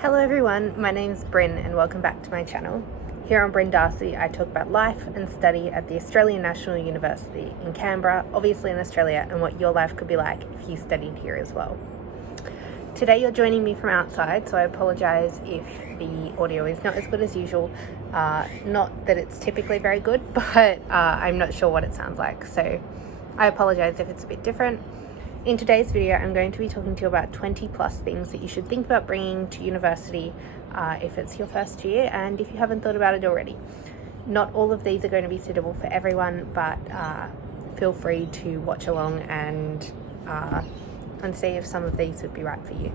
Hello everyone, my name's Brin and welcome back to my channel. Here on Brin Darcy, I talk about life and study at the Australian National University in Canberra, obviously in Australia, and what your life could be like if you studied here as well. Today you're joining me from outside, so I apologise if the audio is not as good as usual. Not that it's typically very good, but I'm not sure what it sounds like, so I apologise if it's a bit different. In today's video, I'm going to be talking to you about 20 plus things that you should think about bringing to university if it's your first year and if you haven't thought about it already. Not all of these are going to be suitable for everyone, but feel free to watch along and see if some of these would be right for you.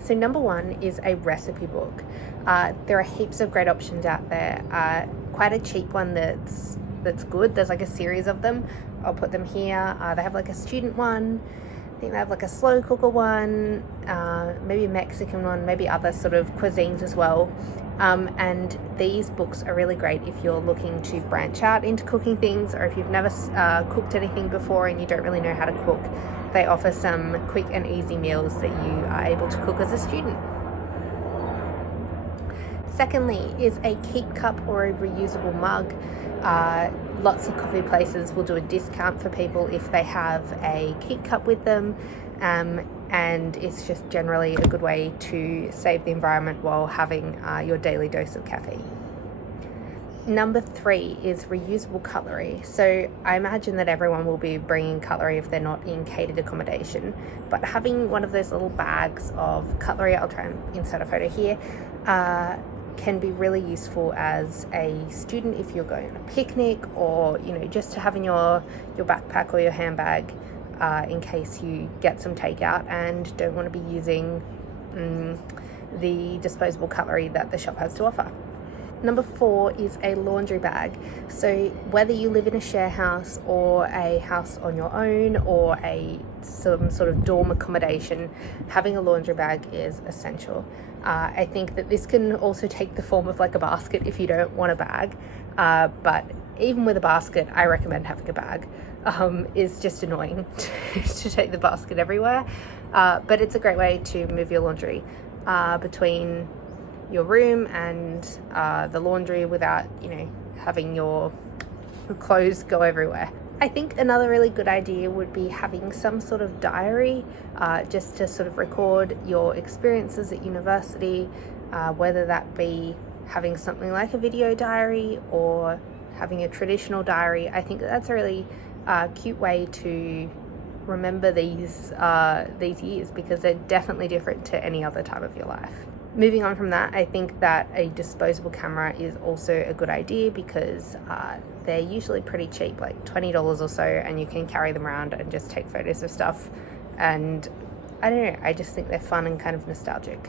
So number one is a recipe book. There are heaps of great options out there. Quite a cheap one that's good. There's like a series of them. I'll put them here. They have like a student one. I think they have like a slow cooker one, maybe a Mexican one, maybe other sort of cuisines as well. And these books are really great if you're looking to branch out into cooking things, or if you've never cooked anything before and you don't really know how to cook. They offer some quick and easy meals that you are able to cook as a student. Secondly is a keep cup or a reusable mug. Lots of coffee places will do a discount for people if they have a keep cup with them, and it's just generally a good way to save the environment while having your daily dose of caffeine. Number three is reusable cutlery. So I imagine that everyone will be bringing cutlery if they're not in catered accommodation, but having one of those little bags of cutlery, I'll try and insert a photo here, can be really useful as a student if you're going on a picnic, or just to have in your backpack or your handbag in case you get some takeout and don't want to be using the disposable cutlery that the shop has to offer. Number four is a laundry bag. So whether you live in a share house or a house on your own or some sort of dorm accommodation, having a laundry bag is essential. I think that this can also take the form of like a basket if you don't want a bag, but even with a basket, I recommend having a bag. It's just annoying to take the basket everywhere, but it's a great way to move your laundry between your room and the laundry without having your clothes go everywhere. I think another really good idea would be having some sort of diary, just to sort of record your experiences at university, whether that be having something like a video diary or having a traditional diary. I think that's a really cute way to remember these years, because they're definitely different to any other time of your life. Moving on from that, I think that a disposable camera is also a good idea because they're usually pretty cheap, like $20 or so, and you can carry them around and just take photos of stuff. And I don't know, I just think they're fun and kind of nostalgic.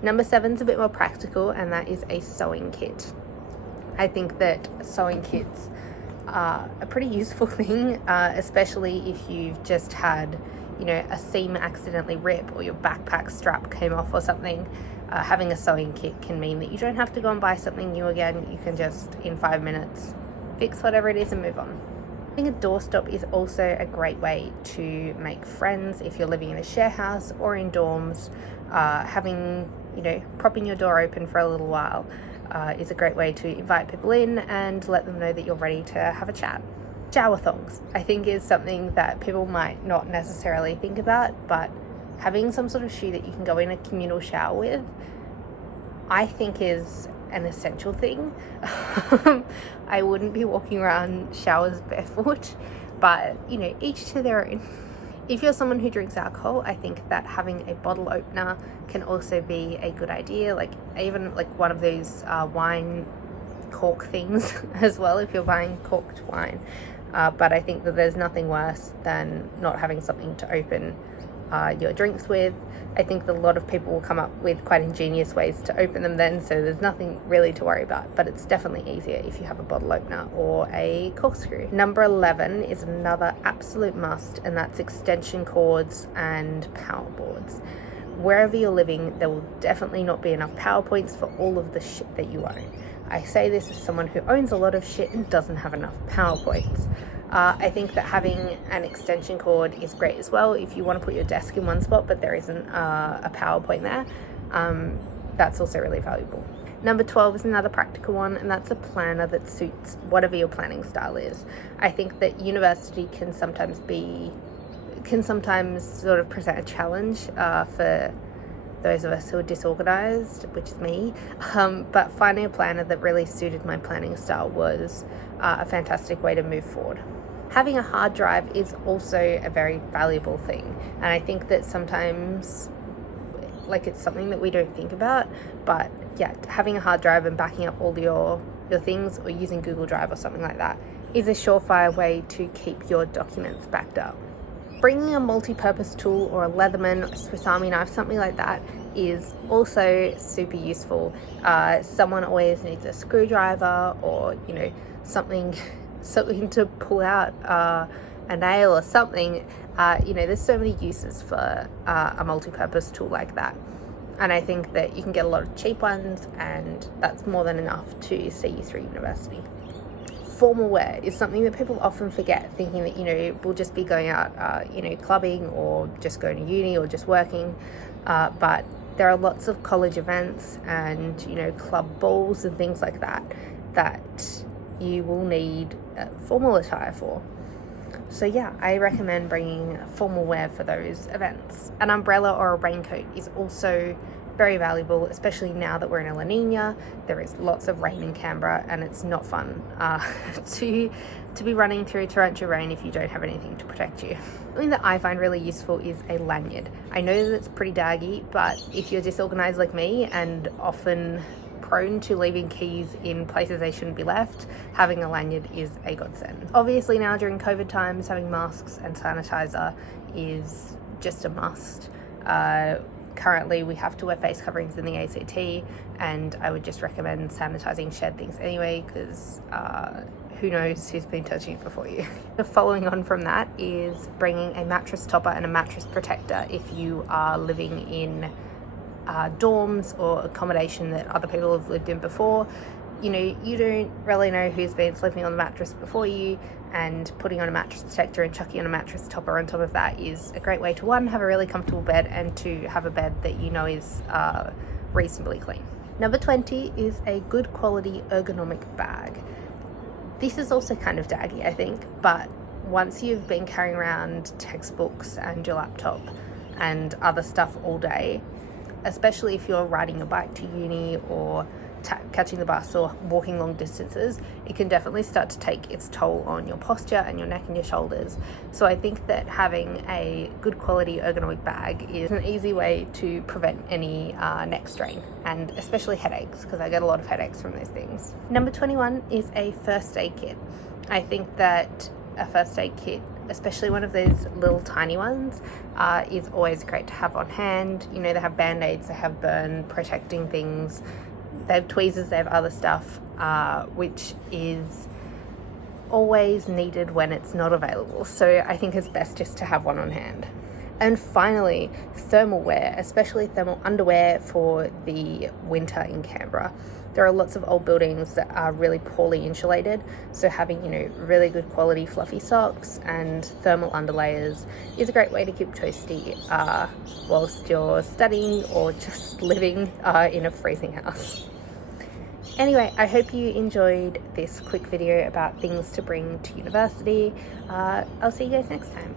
Number seven's a bit more practical, and that is a sewing kit. I think that sewing kits are a pretty useful thing, especially if you've just had a seam accidentally rip or your backpack strap came off or something. Having a sewing kit can mean that you don't have to go and buy something new again. You can just, in 5 minutes, fix whatever it is and move on. Having a doorstop is also a great way to make friends if you're living in a share house or in dorms. Propping your door open for a little while is a great way to invite people in and let them know that you're ready to have a chat. Shower thongs, I think, is something that people might not necessarily think about, but having some sort of shoe that you can go in a communal shower with, I think is an essential thing. I wouldn't be walking around showers barefoot, but each to their own. If you're someone who drinks alcohol, I think that having a bottle opener can also be a good idea, like even like one of those wine cork things as well if you're buying corked wine. But I think that there's nothing worse than not having something to open your drinks with. I think that a lot of people will come up with quite ingenious ways to open them then, so there's nothing really to worry about, but it's definitely easier if you have a bottle opener or a corkscrew. Number 11 is another absolute must, and that's extension cords and power boards. Wherever you're living, there will definitely not be enough power points for all of the shit that you own. I say this as someone who owns a lot of shit and doesn't have enough power points. I think that having an extension cord is great as well if you want to put your desk in one spot but there isn't a power point there. That's also really valuable. Number 12 is another practical one, and that's a planner that suits whatever your planning style is. I think that university can sometimes sort of present a challenge for those of us who are disorganized, which is me, but finding a planner that really suited my planning style was a fantastic way to move forward. Having a hard drive is also a very valuable thing, and I think that sometimes it's something that we don't think about, but yeah, having a hard drive and backing up all your things, or using Google Drive or something like that, is a surefire way to keep your documents backed up. Bringing a multi-purpose tool or a Leatherman, a Swiss Army knife, something like that is also super useful. Someone always needs a screwdriver, or something to pull out a nail or something. There's so many uses for a multi-purpose tool like that, and I think that you can get a lot of cheap ones, and that's more than enough to see you through university. Formal wear is something that people often forget, thinking that we'll just be going out clubbing, or just going to uni, or just working, but there are lots of college events and club balls and things like that you will need formal attire for. So yeah, I recommend bringing formal wear for those events. An umbrella or a raincoat is also very valuable, especially now that we're in a La Nina. There is lots of rain in Canberra, and it's not fun to be running through torrential rain if you don't have anything to protect you. Something that I find really useful is a lanyard. I know that it's pretty daggy, but if you're disorganized like me and often prone to leaving keys in places they shouldn't be left, having a lanyard is a godsend. Obviously now during COVID times, having masks and sanitizer is just a must. Currently we have to wear face coverings in the ACT, and I would just recommend sanitizing shed things anyway, because who knows who's been touching it before you. Following on from that is bringing a mattress topper and a mattress protector if you are living in dorms or accommodation that other people have lived in before. You don't really know who's been sleeping on the mattress before you, and putting on a mattress protector and chucking on a mattress topper on top of that is a great way to, one, have a really comfortable bed, and to have a bed that is reasonably clean. Number 20 is a good quality ergonomic bag. This is also kind of daggy, I think, but once you've been carrying around textbooks and your laptop and other stuff all day, especially if you're riding a bike to uni or catching the bus or walking long distances, it can definitely start to take its toll on your posture and your neck and your shoulders. So I think that having a good quality ergonomic bag is an easy way to prevent any neck strain, and especially headaches, because I get a lot of headaches from those things. Number 21 is a first aid kit. I think that a first aid kit, especially one of those little tiny ones, is always great to have on hand. They have band-aids, they have burn protecting things, they have tweezers, they have other stuff, which is always needed when it's not available. So I think it's best just to have one on hand. And finally, thermal wear, especially thermal underwear for the winter in Canberra. There are lots of old buildings that are really poorly insulated, so having really good quality fluffy socks and thermal underlayers is a great way to keep toasty whilst you're studying or just living in a freezing house. Anyway, I hope you enjoyed this quick video about things to bring to university. I'll see you guys next time.